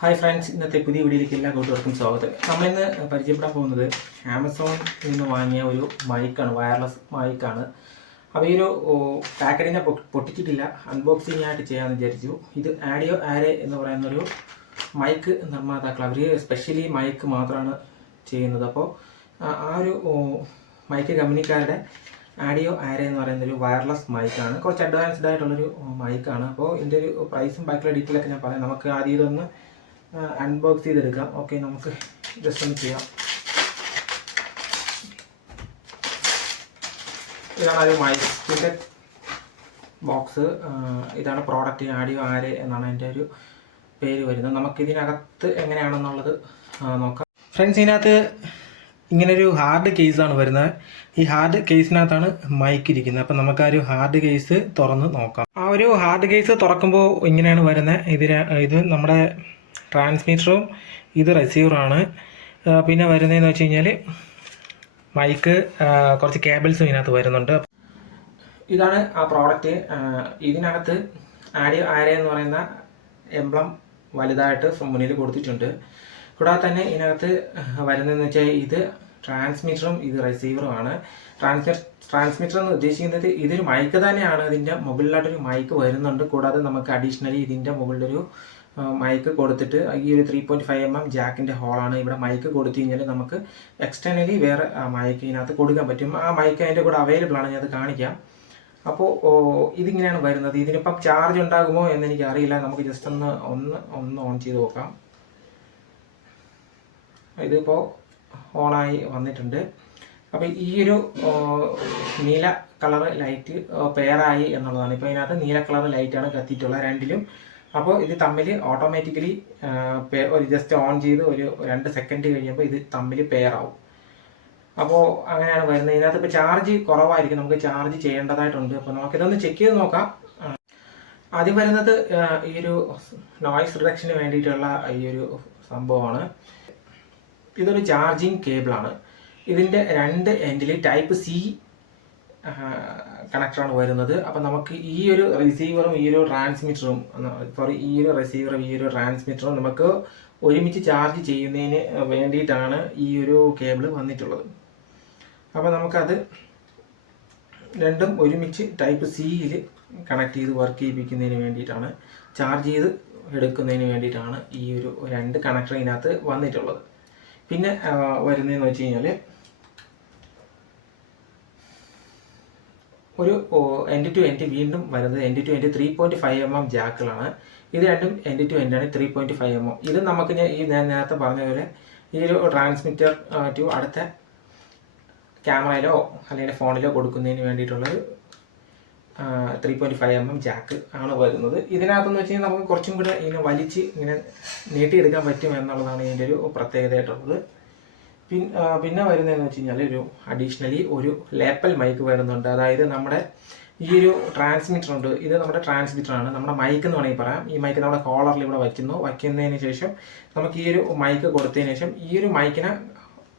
Hi friends, ഇന്നത്തെ പുതിയ വീഡിയോയിലേക്ക് എല്ലാ കൂട്ടുകാർക്കും സ്വാഗതം. നമ്മളിന്ന് പരിചയപ്പെടാൻ പോകുന്നത് ആമസോണിൽ നിന്ന് വാങ്ങിയ ഒരു മൈക്കാണ്, വയർലെസ് മൈക്കാണ്. അപ്പോൾ ഈ ഒരു പാക്കറ്റിനെ ഞാൻ പൊട്ടിച്ചിട്ടില്ല, അൺബോക്സിംഗ് ആയിട്ട് ചെയ്യാമെന്ന് വിചാരിച്ചു. ഇത് ആഡിയോ ആരെ എന്ന് പറയുന്നൊരു മൈക്ക് നിർമ്മാതാക്കൾ, അവർ സ്പെഷ്യലി മൈക്ക് മാത്രമാണ് ചെയ്യുന്നത്. അപ്പോൾ ആ ഒരു മൈക്ക് കമ്പനിക്കാരുടെ ആഡിയോ ആരെ എന്ന് പറയുന്നൊരു വയർലെസ് മൈക്കാണ്. കുറച്ച് അഡ്വാൻസ്ഡ് ആയിട്ടുള്ളൊരു മൈക്കാണ്. അപ്പോൾ ഇതിൻ്റെ ഒരു പ്രൈസും ബാക്കിയുള്ള ഡീറ്റെയിൽ ഒക്കെ ഞാൻ പറയാം. നമുക്ക് ആദ്യം ഇതൊന്ന് അൺബോക്സ് ചെയ്തെടുക്കാം. ഓക്കെ, നമുക്ക് ജസ്റ്റ് ഒന്ന് ചെയ്യാം. ഇതാണ് ഒരു മൈക്കിൻ്റെ ബോക്സ്. ഇതാണ് പ്രോഡക്റ്റ്, ആഡിയോ ആരെ എന്നാണ് എൻ്റെ ഒരു പേര് വരുന്നത്. നമുക്കിതിനകത്ത് എങ്ങനെയാണെന്നുള്ളത് നോക്കാം. ഫ്രണ്ട്സ്, ഇതിനകത്ത് ഇങ്ങനൊരു ഹാർഡ് കേസാണ് വരുന്നത്. ഈ ഹാർഡ് കേസിനകത്താണ് മൈക്ക് ഇരിക്കുന്നത്. അപ്പം നമുക്ക് ആ ഒരു ഹാർഡ് കേസ് തുറന്ന് നോക്കാം. ആ ഒരു ഹാർഡ് കേസ് തുറക്കുമ്പോൾ ഇങ്ങനെയാണ് വരുന്നത്. ഇത് നമ്മുടെ ട്രാൻസ്മിറ്ററും ഇത് റിസീവറാണ്. പിന്നെ വരുന്നതെന്ന് വെച്ച് കഴിഞ്ഞാൽ മൈക്ക്, കുറച്ച് കേബിൾസും ഇതിനകത്ത് വരുന്നുണ്ട്. ഇതാണ് ആ പ്രോഡക്റ്റ്. ഇതിനകത്ത് ആഡിയോ ആരെ എന്ന് പറയുന്ന എംബ്ലം വലുതായിട്ട് മുന്നിൽ കൊടുത്തിട്ടുണ്ട്. കൂടാതെ തന്നെ ഇതിനകത്ത് വരുന്നതെന്ന് വെച്ചാൽ ഇത് ട്രാൻസ്മിറ്ററും ഇത് റിസീവറുമാണ്. ട്രാൻസ്മിറ്റർ എന്ന് ഉദ്ദേശിക്കുന്നത് ഇതൊരു മൈക്ക് തന്നെയാണ്. ഇതിൻ്റെ മുകളിലായിട്ടൊരു മൈക്ക് വരുന്നുണ്ട്. കൂടാതെ നമുക്ക് അഡീഷണലി ഇതിൻ്റെ മുകളിലൊരു മൈക്ക് കൊടുത്തിട്ട് ഈ ഒരു 3.5 mm ജാക്കിൻ്റെ ഹോളാണ്. ഇവിടെ മൈക്ക് കൊടുത്തു കഴിഞ്ഞാൽ നമുക്ക് എക്സ്റ്റേണലി വേറെ മൈക്ക് ഇതിനകത്ത് കൊടുക്കാൻ പറ്റും. ആ മൈക്ക് അതിൻ്റെ കൂടെ അവൈലബിൾ ആണ്, ഞാൻ അത് കാണിക്കാം. അപ്പോൾ ഇതിങ്ങനെയാണ് വരുന്നത്. ഇതിനിപ്പം ചാർജ് ഉണ്ടാകുമോ എന്ന് എനിക്ക് അറിയില്ല. നമുക്ക് ജസ്റ്റ് ഒന്ന് ഓൺ ചെയ്ത് നോക്കാം. ഇതിപ്പോൾ ഓണായി വന്നിട്ടുണ്ട്. അപ്പോൾ ഈ ഒരു നീല കളർ ലൈറ്റ് പെയറായി എന്നുള്ളതാണ്. ഇപ്പോൾ ഇതിനകത്ത് നീല കളർ ലൈറ്റാണ് കത്തിയിട്ടുള്ളത് രണ്ടിലും. അപ്പോൾ ഇത് തമ്മിൽ ഓട്ടോമാറ്റിക്കലി ഒരു ജസ്റ്റ് ഓൺ ചെയ്ത് ഒരു 2 സെക്കൻഡ് കഴിയുമ്പോൾ ഇത് തമ്മിൽ പെയറാവും. അപ്പോൾ അങ്ങനെയാണ് വരുന്നത്. ഇതിനകത്ത് ഇപ്പോൾ ചാർജ് കുറവായിരിക്കും, നമുക്ക് ചാർജ് ചെയ്യേണ്ടതായിട്ടുണ്ട്. അപ്പോൾ നമുക്കിതൊന്ന് ചെക്ക് ചെയ്ത് നോക്കാം. ആദ്യം വരുന്നത് ഈ ഒരു നോയ്സ് റിഡക്ഷന് വേണ്ടിയിട്ടുള്ള ഈ ഒരു സംഭവമാണ്. ഇതൊരു ചാർജിങ് കേബിളാണ്. ഇതിൻ്റെ 2 എൻഡിൽ ടൈപ്പ് സി കണക്ടറാണ് വരുന്നത്. അപ്പം നമുക്ക് ഈ ഒരു റിസീവറും ഈ ഒരു ട്രാൻസ്മിറ്ററും ഈ ഒരു റിസീവറും ഈ ഒരു ട്രാൻസ്മിറ്ററും നമുക്ക് ഒരുമിച്ച് ചാർജ് ചെയ്യുന്നതിന് വേണ്ടിയിട്ടാണ് ഈ ഒരു കേബിൾ വന്നിട്ടുള്ളത്. അപ്പോൾ നമുക്കത് രണ്ടും ഒരുമിച്ച് ടൈപ്പ് സിയിൽ കണക്ട് ചെയ്ത് വർക്ക് ചെയ്യിപ്പിക്കുന്നതിന് വേണ്ടിയിട്ടാണ്, ചാർജ് ചെയ്ത് എടുക്കുന്നതിന് വേണ്ടിയിട്ടാണ് ഈ ഒരു 2 കണക്ടർ ഇതിനകത്ത് വന്നിട്ടുള്ളത്. പിന്നെ വരുന്നതെന്ന് വെച്ച് കഴിഞ്ഞാൽ ഒരു എൻഡ് ടു എൻഡ് വീണ്ടും വരുന്നത് എൻഡ് ടു എൻഡ് 3.5 mm ജാക്കുകളാണ്. ഇത് രണ്ടും എൻഡ് ടു എൻഡാണ് 3.5 mm. ഇത് നമുക്ക് ഞാൻ നേരത്തെ പറഞ്ഞ പോലെ ഈ ഒരു ട്രാൻസ്മിറ്റർ ടു അടുത്ത ക്യാമറയിലോ അല്ലെങ്കിൽ ഫോണിലോ കൊടുക്കുന്നതിന് വേണ്ടിയിട്ടുള്ളൊരു 3.5 mm ജാക്ക് ആണ് വരുന്നത്. ഇതിനകത്തെന്ന് വെച്ച് കഴിഞ്ഞാൽ നമുക്ക് കുറച്ചും കൂടെ ഇങ്ങനെ വലിച്ച് ഇങ്ങനെ നീട്ടിയെടുക്കാൻ പറ്റും എന്നുള്ളതാണ് ഇതിൻ്റെ ഒരു പ്രത്യേകതയായിട്ടുള്ളത്. പിന്നെ വരുന്നതെന്ന് വെച്ച് കഴിഞ്ഞാൽ ഒരു അഡീഷണലി ഒരു ലേപ്പൽ മൈക്ക് വരുന്നുണ്ട്. അതായത് നമ്മുടെ ഈ ഒരു ട്രാൻസ്മിറ്റർ ഉണ്ട്, ഇത് നമ്മുടെ ട്രാൻസ്മിറ്ററാണ്, നമ്മുടെ മൈക്ക് എന്ന് വേണമെങ്കിൽ പറയാം. ഈ മൈക്ക് നമ്മുടെ കോളറിൽ ഇവിടെ വയ്ക്കുന്നതിന് ശേഷം നമുക്ക് ഈ ഒരു മൈക്ക് കൊടുത്തതിന് ശേഷം ഈ ഒരു മൈക്കിനെ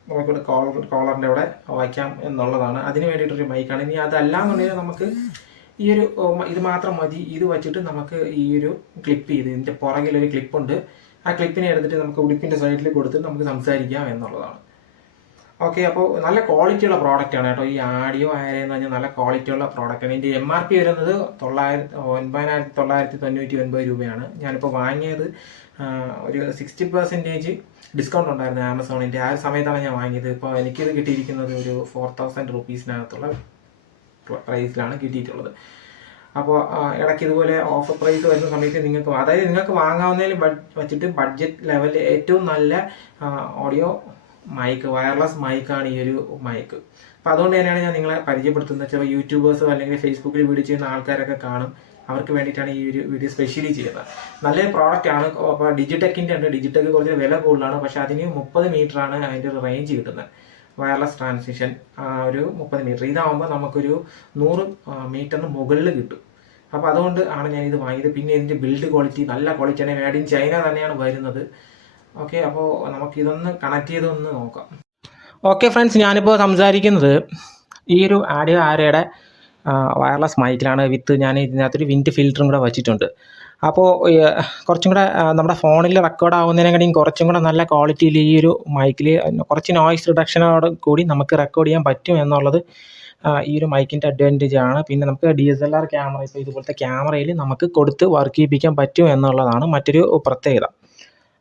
നമുക്കിവിടെ കോളറിൻ്റെ അവിടെ വയ്ക്കാം എന്നുള്ളതാണ്. അതിന് വേണ്ടിയിട്ടൊരു മൈക്കാണ്. ഇനി അതല്ലാന്നുണ്ടെങ്കിൽ നമുക്ക് ഈ ഒരു ഇത് മാത്രം മതി. ഇത് വെച്ചിട്ട് നമുക്ക് ഈ ഒരു ക്ലിപ്പ് ചെയ്ത് ഇതിൻ്റെ പുറകിലൊരു ക്ലിപ്പുണ്ട്, ആ ക്ലിപ്പിനെ എടുത്തിട്ട് നമുക്ക് ഉടുപ്പിൻ്റെ സൈഡിൽ കൊടുത്തിട്ട് നമുക്ക് സംസാരിക്കാം എന്നുള്ളതാണ്. ഓക്കെ, അപ്പോൾ നല്ല ക്വാളിറ്റിയുള്ള പ്രോഡക്റ്റാണ് കേട്ടോ. ഈ ആഡിയോ ആരെ എന്ന് പറഞ്ഞാൽ നല്ല ക്വാളിറ്റിയുള്ള പ്രോഡക്റ്റാണ്. ഇതിൻ്റെ MRP വരുന്നത് 9,999 രൂപയാണ്. ഞാനിപ്പോൾ വാങ്ങിയത് ഒരു 60% ഡിസ്കൗണ്ട് ഉണ്ടായിരുന്നു ആമസോണിൻ്റെ. ആ ഒരു സമയത്താണ് ഞാൻ വാങ്ങിയത്. ഇപ്പോൾ എനിക്കിത് കിട്ടിയിരിക്കുന്നത് ഒരു 4,000 റുപ്പീസിനകത്തുള്ള പ്രൈസിലാണ് കിട്ടിയിട്ടുള്ളത്. അപ്പോൾ ഇടയ്ക്ക് ഇതുപോലെ ഓഫർ പ്രൈസ് വരുന്ന സമയത്ത് നിങ്ങൾക്ക് വാങ്ങാവുന്നതിൽ വെച്ചിട്ട് ബഡ്ജറ്റ് ലെവലിൽ ഏറ്റവും നല്ല ഓഡിയോ മൈക്ക്, വയർലെസ് മൈക്കാണ് ഈ ഒരു മൈക്ക്. അപ്പോൾ അതുകൊണ്ട് തന്നെയാണ് ഞാൻ നിങ്ങളെ പരിചയപ്പെടുത്തുന്നത്. ചില യൂട്യൂബേഴ്സോ അല്ലെങ്കിൽ ഫേസ്ബുക്കിൽ വീഡിയോ ചെയ്യുന്ന ആൾക്കാരൊക്കെ കാണും, അവർക്ക് വേണ്ടിയിട്ടാണ് ഈ ഒരു വീഡിയോ സ്പെഷ്യലി ചെയ്യുന്നത്. നല്ലൊരു പ്രോഡക്റ്റ് ആണ്. അപ്പോൾ ഡിജിടെക്കിൻ്റെ ഉണ്ട്. ഡിജിടെക്ക് കുറച്ച് വില കൂടുതലാണ്, പക്ഷേ അതിന് 30 മീറ്ററാണ് അതിൻ്റെ ഒരു റേഞ്ച് കിട്ടുന്നത്. വയർലെസ് ട്രാൻസ്മിഷൻ ഒരു 30 മീറ്റർ. ഇതാകുമ്പോൾ നമുക്കൊരു 100 മീറ്ററിന് മുകളിൽ കിട്ടും. അപ്പോൾ അതുകൊണ്ട് ആണ് ഞാനിത് വാങ്ങിയത്. പിന്നെ ഇതിൻ്റെ ബിൽഡ് ക്വാളിറ്റി നല്ല ക്വാളിറ്റിയാണ്. മേഡ് ഇൻ ചൈന തന്നെയാണ് വരുന്നത്. ഓക്കെ, അപ്പോൾ നമുക്കിതൊന്ന് കണക്ട് ചെയ്തൊന്ന് നോക്കാം. ഓക്കെ ഫ്രണ്ട്സ്, ഞാനിപ്പോൾ സംസാരിക്കുന്നത് ഈ ഒരു ആഡിയോ ആരയുടെ വയർലെസ് മൈക്കിലാണ്. ഞാൻ ഇതിനകത്തൊരു വിൻഡ് ഫിൽറ്ററും കൂടെ വച്ചിട്ടുണ്ട്. അപ്പോൾ കുറച്ചും കൂടെ നമ്മുടെ ഫോണിൽ റെക്കോർഡ് ആവുന്നതിനെക്കാട്ടിയും കുറച്ചും കൂടെ നല്ല ക്വാളിറ്റിയിൽ ഈ ഒരു മൈക്കിൽ കുറച്ച് നോയ്സ് റിഡക്ഷനോട് കൂടി നമുക്ക് റെക്കോർഡ് ചെയ്യാൻ പറ്റും എന്നുള്ളത് ഈ ഒരു മൈക്കിൻ്റെ അഡ്വാൻറ്റേജ് ആണ്. പിന്നെ നമുക്ക് DSLR ക്യാമറ, ഇപ്പോൾ ഇതുപോലത്തെ ക്യാമറയിൽ നമുക്ക് കൊടുത്ത് വർക്ക് ചെയ്യിപ്പിക്കാൻ പറ്റും എന്നുള്ളതാണ് മറ്റൊരു പ്രത്യേകത.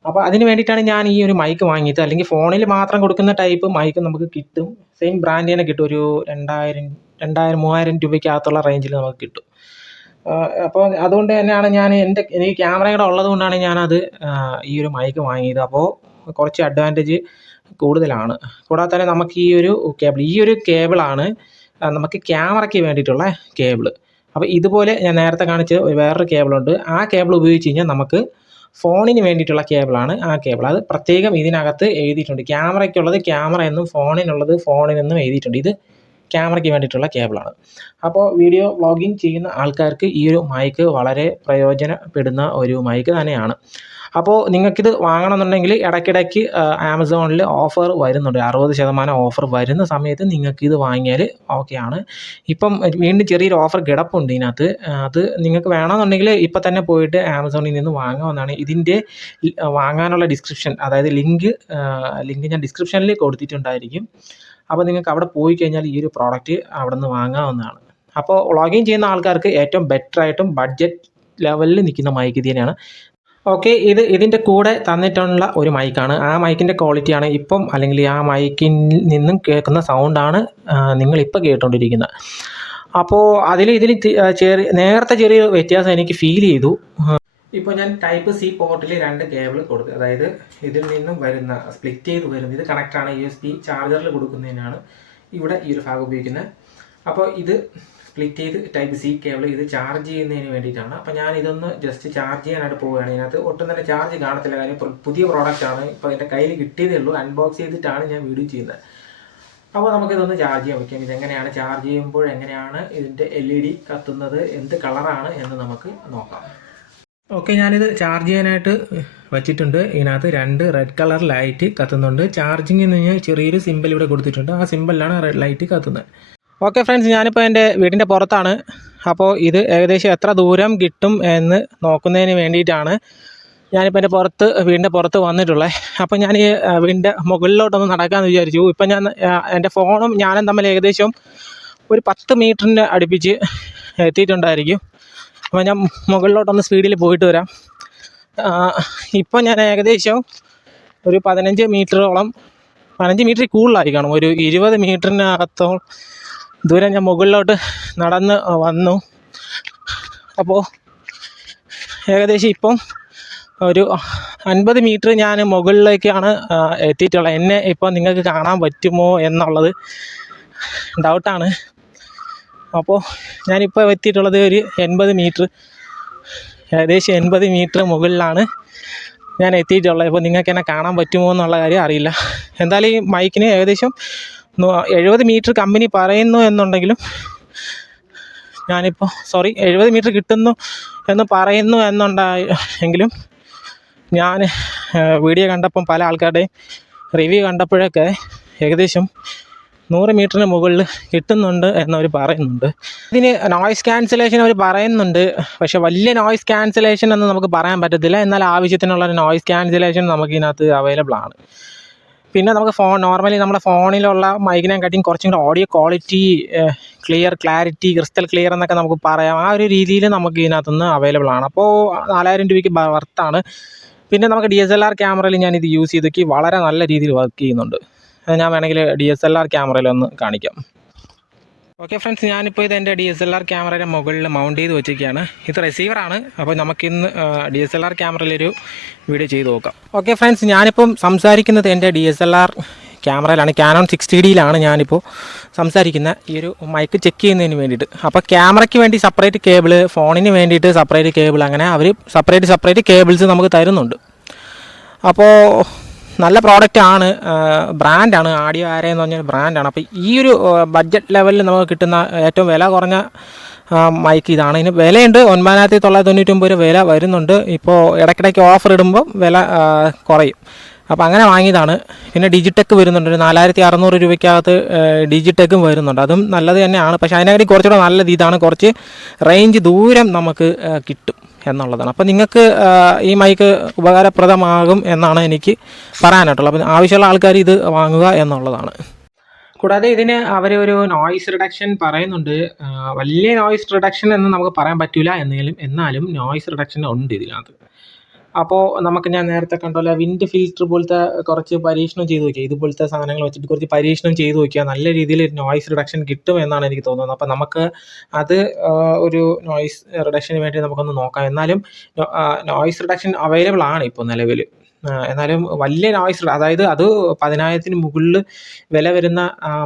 അപ്പോൾ അതിന് വേണ്ടിയിട്ടാണ് ഞാൻ ഈ ഒരു മൈക്ക് വാങ്ങിയത്. അല്ലെങ്കിൽ ഫോണിൽ മാത്രം കൊടുക്കുന്ന ടൈപ്പ് മൈക്ക് നമുക്ക് കിട്ടും, സെയിം ബ്രാൻഡ് തന്നെ കിട്ടും. ഒരു 2000-3000 രൂപയ്ക്കകത്തുള്ള റേഞ്ചിൽ നമുക്ക് കിട്ടും. അപ്പോൾ അതുകൊണ്ട് തന്നെയാണ് എനിക്ക് ക്യാമറ കൂടെ ഉള്ളത് കൊണ്ടാണ് ഞാനത് ഈ ഒരു മൈക്ക് വാങ്ങിയത്. അപ്പോൾ കുറച്ച് അഡ്വാൻറ്റേജ് കൂടുതലാണ്. കൂടാതെ തന്നെ നമുക്ക് ഈ ഒരു കേബിളാണ് നമുക്ക് ക്യാമറയ്ക്ക് വേണ്ടിയിട്ടുള്ള കേബിള്. അപ്പോൾ ഇതുപോലെ ഞാൻ നേരത്തെ കാണിച്ച വേറൊരു കേബിളുണ്ട്. ആ കേബിൾ ഉപയോഗിച്ച് കഴിഞ്ഞാൽ നമുക്ക് ഫോണിന് വേണ്ടിയിട്ടുള്ള കേബിളാണ് ആ കേബിൾ. അത് പ്രത്യേകം ഇതിനകത്ത് എഴുതിയിട്ടുണ്ട്. ക്യാമറയ്ക്കുള്ളത് ക്യാമറ എന്നും ഫോണിനുള്ളത് ഫോണിനെന്നും എഴുതിയിട്ടുണ്ട്. ഇത് ക്യാമറയ്ക്ക് വേണ്ടിയിട്ടുള്ള കേബിളാണ്. അപ്പോൾ വീഡിയോ വ്ളോഗിങ് ചെയ്യുന്ന ആൾക്കാർക്ക് ഈ ഒരു മൈക്ക് വളരെ പ്രയോജനപ്പെടുന്ന ഒരു മൈക്ക് തന്നെയാണ്. അപ്പോൾ നിങ്ങൾക്കിത് വാങ്ങണമെന്നുണ്ടെങ്കിൽ ഇടയ്ക്കിടയ്ക്ക് ആമസോണിൽ ഓഫർ വരുന്നുണ്ട്. 60% ഓഫർ വരുന്ന സമയത്ത് നിങ്ങൾക്കിത് വാങ്ങിയാൽ ഓക്കെയാണ്. ഇപ്പം വീണ്ടും ചെറിയൊരു ഓഫർ കിടപ്പുണ്ട് ഇതിനകത്ത്. അത് നിങ്ങൾക്ക് വേണമെന്നുണ്ടെങ്കിൽ ഇപ്പം തന്നെ പോയിട്ട് ആമസോണിൽ നിന്ന് വാങ്ങാവുന്നതാണ്. ഇതിൻ്റെ വാങ്ങാനുള്ള ഡിസ്ക്രിപ്ഷൻ, അതായത് ലിങ്ക് ഞാൻ ഡിസ്ക്രിപ്ഷനിൽ കൊടുത്തിട്ടുണ്ടായിരിക്കും. അപ്പോൾ നിങ്ങൾക്ക് അവിടെ പോയി കഴിഞ്ഞാൽ ഈ ഒരു പ്രോഡക്റ്റ് അവിടെ നിന്ന് വാങ്ങാവുന്നതാണ്. അപ്പോൾ വ്ളോഗിങ് ചെയ്യുന്ന ആൾക്കാർക്ക് ഏറ്റവും ബെറ്ററായിട്ടും ബഡ്ജറ്റ് ലെവലിൽ നിൽക്കുന്ന മൈക്ക് ഇത് തന്നെയാണ്. ഓക്കെ, ഇതിൻ്റെ കൂടെ തന്നിട്ടുള്ള ഒരു മൈക്കാണ്. ആ മൈക്കിൻ്റെ ക്വാളിറ്റിയാണ് ഇപ്പം, അല്ലെങ്കിൽ ആ മൈക്കിൽ നിന്നും കേൾക്കുന്ന സൗണ്ടാണ് നിങ്ങളിപ്പോൾ കേട്ടുകൊണ്ടിരിക്കുന്നത്. അപ്പോൾ ഇതിൽ നേരത്തെ ചെറിയൊരു വ്യത്യാസം എനിക്ക് ഫീൽ ചെയ്തു. ഇപ്പോൾ ഞാൻ ടൈപ്പ് C പോർട്ടിൽ 2 കേബിൾ കൊടുത്തു. അതായത് ഇതിൽ നിന്നും വരുന്ന സ്പ്ലിറ്റ് ചെയ്ത് വരുന്ന ഇത് കണക്റ്റാണ്. USB ചാർജറിൽ കൊടുക്കുന്നതിനാണ് ഇവിടെ ഈ ഒരു ഭാഗം ഉപയോഗിക്കുന്നത്. അപ്പോൾ ഇത് സ്പ്ലിറ്റ് ചെയ്ത് ടൈപ്പ് C കേബിൾ ഇത് ചാർജ് ചെയ്യുന്നതിന് വേണ്ടിയിട്ടാണ്. അപ്പോൾ ഞാൻ ഇതൊന്ന് ജസ്റ്റ് ചാർജ് ചെയ്യാനായിട്ട് പോവുകയാണ്. ഇതിനകത്ത് ഒട്ടും തന്നെ ചാർജ് കാണത്തില്ല. കാര്യം പുതിയ പ്രോഡക്റ്റാണ്, ഇപ്പോൾ എൻ്റെ കയ്യിൽ കിട്ടിയതേ ഉള്ളൂ. അൺബോക്സ് ചെയ്തിട്ടാണ് ഞാൻ വീഡിയോ ചെയ്യുന്നത്. അപ്പോൾ നമുക്കിതൊന്ന് ചാർജ് ചെയ്യാൻ വയ്ക്കാം. ഇതെങ്ങനെയാണ് ചാർജ് ചെയ്യുമ്പോൾ എങ്ങനെയാണ് ഇതിൻ്റെ LED കത്തുന്നത്, എന്ത് കളറാണ് എന്ന് നമുക്ക് നോക്കാം. ഓക്കെ, ഞാനിത് ചാർജ് ചെയ്യാനായിട്ട് വച്ചിട്ടുണ്ട്. ഇതിനകത്ത് 2 റെഡ് കളർ ലൈറ്റ് കത്തുന്നുണ്ട്. ചാർജിങ് എന്ന് കഴിഞ്ഞാൽ ചെറിയൊരു സിമ്പിൾ ഇവിടെ കൊടുത്തിട്ടുണ്ട്. ആ സിമ്പിളിലാണ് റെഡ് ലൈറ്റ് കത്തുന്നത്. ഓക്കെ ഫ്രണ്ട്സ്, ഞാനിപ്പോൾ എൻ്റെ വീടിൻ്റെ പുറത്താണ്. അപ്പോൾ ഇത് ഏകദേശം എത്ര ദൂരം കിട്ടും എന്ന് നോക്കുന്നതിന് വേണ്ടിയിട്ടാണ് ഞാനിപ്പോൾ വീടിൻ്റെ പുറത്ത് വന്നിട്ടുള്ളത്. അപ്പോൾ ഞാൻ ഈ വീടിൻ്റെ മുകളിലോട്ടൊന്ന് നടക്കാമെന്ന് വിചാരിച്ചു. ഇപ്പം ഞാൻ എൻ്റെ ഫോണും ഞാനും തമ്മിൽ ഏകദേശം ഒരു 10 മീറ്ററിൻ്റെ അടുപ്പിച്ച് എത്തിയിട്ടുണ്ടായിരിക്കും. അപ്പോൾ ഞാൻ മുകളിലോട്ടൊന്ന് സ്പീഡിൽ പോയിട്ട് വരാം. ഇപ്പോൾ ഞാൻ ഏകദേശം ഒരു 15 മീറ്ററോളം, 15 മീറ്ററിൽ കൂടുതലായി കാണും. ഒരു 20 മീറ്ററിനകത്തോളം ദൂരം ഞാൻ മുകളിലോട്ട് നടന്ന് വന്നു. അപ്പോൾ ഏകദേശം ഇപ്പം ഒരു 50 മീറ്റർ ഞാൻ മുകളിലേക്കാണ് എത്തിയിട്ടുള്ളത്. എന്നെ ഇപ്പോൾ നിങ്ങൾക്ക് കാണാൻ പറ്റുമോ എന്നുള്ളത് ഡൗട്ടാണ്. അപ്പോൾ ഞാനിപ്പോൾ എത്തിയിട്ടുള്ളത് ഒരു 80 മീറ്റർ, ഏകദേശം 80 മീറ്റർ മുകളിലാണ് ഞാൻ എത്തിയിട്ടുള്ളത്. ഇപ്പോൾ നിങ്ങൾക്ക് എന്നെ കാണാൻ പറ്റുമോ എന്നുള്ള കാര്യം അറിയില്ല. എന്തായാലും ഈ മൈക്കിന് ഏകദേശം 70 മീറ്റർ കമ്പനി പറയുന്നു എന്നുണ്ടെങ്കിലും ഞാനിപ്പോൾ 70 മീറ്റർ കിട്ടുന്നു എന്ന് പറയുന്നു എന്നുണ്ടെങ്കിലും ഞാൻ വീഡിയോ കണ്ടപ്പം പല ആൾക്കാരുടെയും റിവ്യൂ കണ്ടപ്പോഴൊക്കെ ഏകദേശം 100 മീറ്ററിന് മുകളിൽ കിട്ടുന്നുണ്ട് എന്നവർ പറയുന്നുണ്ട്. ഇതിന് നോയ്സ് ക്യാൻസലേഷൻ അവർ പറയുന്നുണ്ട്, പക്ഷേ വലിയ നോയ്സ് ക്യാൻസലേഷൻ എന്ന് നമുക്ക് പറയാൻ പറ്റത്തില്ല. എന്നാൽ ആവശ്യത്തിനുള്ളൊരു നോയ്സ് ക്യാൻസലേഷൻ നമുക്കിതിനകത്ത് അവൈലബിൾ ആണ്. പിന്നെ നമുക്ക് നോർമലി നമ്മുടെ ഫോണിലുള്ള മൈക്കിനെക്കാട്ടിയും കുറച്ചും കൂടെ audio quality, clarity, crystal clear എന്നൊക്കെ നമുക്ക് പറയാം. ആ ഒരു രീതിയിൽ നമുക്ക് ഇതിനകത്തുനിന്ന് അവൈലബിൾ ആണ്. അപ്പോൾ 4000 രൂപയ്ക്ക് വർത്താണ്. പിന്നെ നമുക്ക് DSLR ക്യാമറയിൽ ഞാനിത് യൂസ് ചെയ്തൊക്കെ വളരെ നല്ല രീതിയിൽ വർക്ക് ചെയ്യുന്നുണ്ട്. ഞാൻ വേണമെങ്കിൽ DSLR ക്യാമറയിലൊന്ന് കാണിക്കാം. ഓക്കെ ഫ്രണ്ട്സ്, ഞാനിപ്പോൾ എൻ്റെ DSLR ക്യാമറയുടെ മുകളിൽ മൗണ്ട് ചെയ്ത് വെച്ചിരിക്കുകയാണ്. ഇത് റിസീവറാണ്. അപ്പോൾ നമുക്കിന്ന് DSLR ക്യാമറയിലൊരു വീഡിയോ ചെയ്ത് നോക്കാം. ഓക്കെ ഫ്രണ്ട്സ്, ഞാനിപ്പം സംസാരിക്കുന്നത് എൻ്റെ DSLR ക്യാമറയിലാണ്. Canon 60Dയിലാണ് ഞാനിപ്പോൾ സംസാരിക്കുന്നത്, ഈ ഒരു മൈക്ക് ചെക്ക് ചെയ്യുന്നതിന് വേണ്ടിയിട്ട്. അപ്പോൾ ക്യാമറയ്ക്ക് വേണ്ടി സെപ്പറേറ്റ് കേബിൾ, ഫോണിന് വേണ്ടിയിട്ട് സെപ്പറേറ്റ് കേബിൾ, അങ്ങനെ അവർ സെപ്പറേറ്റ് കേബിൾസ് നമുക്ക് തരുന്നുണ്ട്. അപ്പോൾ നല്ല പ്രോഡക്റ്റാണ്, ബ്രാൻഡാണ്. ആഡിയോ ആരെ എന്ന് പറഞ്ഞൊരു ബ്രാൻഡാണ്. അപ്പോൾ ഈ ഒരു ബഡ്ജറ്റ് ലെവലിൽ നമുക്ക് കിട്ടുന്ന ഏറ്റവും വില കുറഞ്ഞ മൈക്ക് ഇതാണ്. ഇതിന് വിലയുണ്ട്, 9999 രൂപ വില വരുന്നുണ്ട്. ഇപ്പോൾ ഇടയ്ക്കിടയ്ക്ക് ഓഫർ ഇടുമ്പോൾ വില കുറയും. അപ്പോൾ അങ്ങനെ വാങ്ങിയതാണ്. പിന്നെ ഡിജിടെക് വരുന്നുണ്ട്, ഒരു 4600 രൂപയ്ക്കകത്ത് ഡിജിടെക്കും വരുന്നുണ്ട്. അതും നല്ലത് തന്നെയാണ്. പക്ഷേ അതിനെക്കാട്ടി കുറച്ചുകൂടെ നല്ലത് ഇതാണ്. കുറച്ച് റേഞ്ച് ദൂരം നമുക്ക് കിട്ടും. എന്നുള്ളതാണ്. അപ്പോൾ നിങ്ങൾക്ക് ഈ മൈക്ക് ഉപകാരപ്രദമാകും എന്നാണ് എനിക്ക് പറയാനായിട്ടുള്ളത്. അപ്പോൾ ആവശ്യമുള്ള ആൾക്കാർ ഇത് വാങ്ങുക എന്നുള്ളതാണ്. കൂടാതെ ഇതിന് അവർ ഒരു നോയ്സ് റിഡക്ഷൻ പറയുന്നുണ്ട്. വലിയ നോയ്സ് റിഡക്ഷൻ എന്ന് നമുക്ക് പറയാൻ പറ്റില്ല, എന്നാലും നോയ്സ് റിഡക്ഷൻ ഉണ്ട് ഇതിനകത്ത്. അപ്പോൾ നമുക്ക് ഞാൻ നേരത്തെ കണ്ടല്ലോ വിൻഡ് ഫിൽറ്റർ പോലത്തെ കുറച്ച് പരീക്ഷണം ചെയ്ത് നോക്കിയാൽ, ഇതുപോലത്തെ സാധനങ്ങൾ വെച്ചിട്ട് കുറച്ച് പരീക്ഷണം ചെയ്ത് നോക്കിയാൽ നല്ല രീതിയിൽ നോയ്സ് റിഡക്ഷൻ കിട്ടും എന്നാണ് എനിക്ക് തോന്നുന്നത്. അപ്പോൾ നമുക്ക് അത് ഒരു നോയ്സ് റിഡക്ഷന് വേണ്ടി നമുക്കൊന്ന് നോക്കാം. എന്നാലും നോയ്സ് റിഡക്ഷൻ അവൈലബിൾ ആണ് ഇപ്പോൾ നിലവിൽ. എന്നാലും വലിയ നോയ്സ്, അതായത് അത് 10,000-ന് മുകളിൽ വില വരുന്ന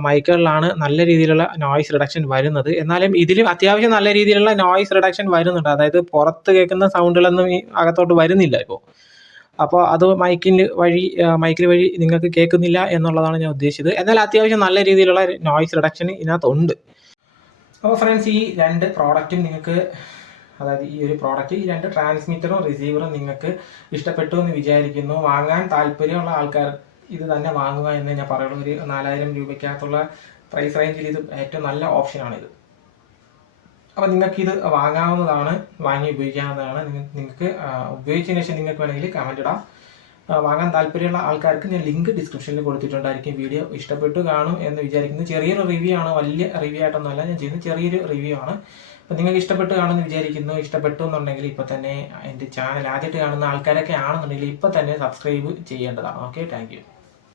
മൈക്കുകളിലാണ് നല്ല രീതിയിലുള്ള നോയ്സ് റിഡക്ഷൻ വരുന്നത്. എന്നാലും ഇതിലും അത്യാവശ്യം നല്ല രീതിയിലുള്ള നോയ്സ് റിഡക്ഷൻ വരുന്നുണ്ട്. അതായത് പുറത്ത് കേൾക്കുന്ന സൗണ്ടുകളൊന്നും ഈ അകത്തോട്ട് വരുന്നില്ല ഇപ്പോൾ. അപ്പോൾ അത് മൈക്കിൽ വഴി നിങ്ങൾക്ക് കേൾക്കുന്നില്ല എന്നുള്ളതാണ് ഞാൻ ഉദ്ദേശിച്ചത്. എന്നാൽ അത്യാവശ്യം നല്ല രീതിയിലുള്ള നോയ്സ് റിഡക്ഷൻ ഇതിനകത്തുണ്ട്. അപ്പോൾ ഫ്രണ്ട്സ്, ഈ 2 പ്രോഡക്റ്റും നിങ്ങൾക്ക്, അതായത് ഈ ഒരു പ്രോഡക്റ്റ്, ഈ 2 ട്രാൻസ്മിറ്ററും റിസീവറും നിങ്ങൾക്ക് ഇഷ്ടപ്പെട്ടു എന്ന് വിചാരിക്കുന്നു. വാങ്ങാൻ താല്പര്യമുള്ള ആൾക്കാർ ഇത് തന്നെ വാങ്ങുക എന്ന് ഞാൻ പറയുള്ളൂ. ഒരു 4,000 രൂപയ്ക്കകത്തുള്ള പ്രൈസ് റേഞ്ചിൽ ഇത് ഏറ്റവും നല്ല ഓപ്ഷനാണിത്. അപ്പോൾ നിങ്ങൾക്കിത് വാങ്ങാവുന്നതാണ്, വാങ്ങി ഉപയോഗിക്കാവുന്നതാണ്. നിങ്ങൾക്ക് ഉപയോഗിച്ചതിന് ശേഷം നിങ്ങൾക്ക് വേണമെങ്കിൽ കമൻറ്റ് ഇടാം. വാങ്ങാൻ താല്പര്യമുള്ള ആൾക്കാർക്ക് ഞാൻ ലിങ്ക് ഡിസ്ക്രിപ്ഷനിൽ കൊടുത്തിട്ടുണ്ടായിരിക്കും. വീഡിയോ ഇഷ്ടപ്പെട്ടു കാണും എന്ന് വിചാരിക്കുന്നു. ചെറിയൊരു റിവ്യൂ ആണ്, വലിയ റിവ്യൂ ആയിട്ടൊന്നുമല്ല ഞാൻ ചെയ്യുന്നത്, ചെറിയൊരു റിവ്യൂ ആണ്. അപ്പോൾ നിങ്ങൾക്ക് ഇഷ്ടപ്പെട്ട് കാണുമെന്ന് വിചാരിക്കുന്നു. ഇഷ്ടപ്പെട്ടു എന്നുണ്ടെങ്കിൽ ഇപ്പോൾ തന്നെ എൻ്റെ ചാനൽ ആദ്യമായിട്ട് കാണുന്ന ആൾക്കാരൊക്കെ ആണെന്നുണ്ടെങ്കിൽ ഇപ്പോൾ തന്നെ സബ്സ്ക്രൈബ് ചെയ്യേണ്ടതാണ്. Okay, thank you.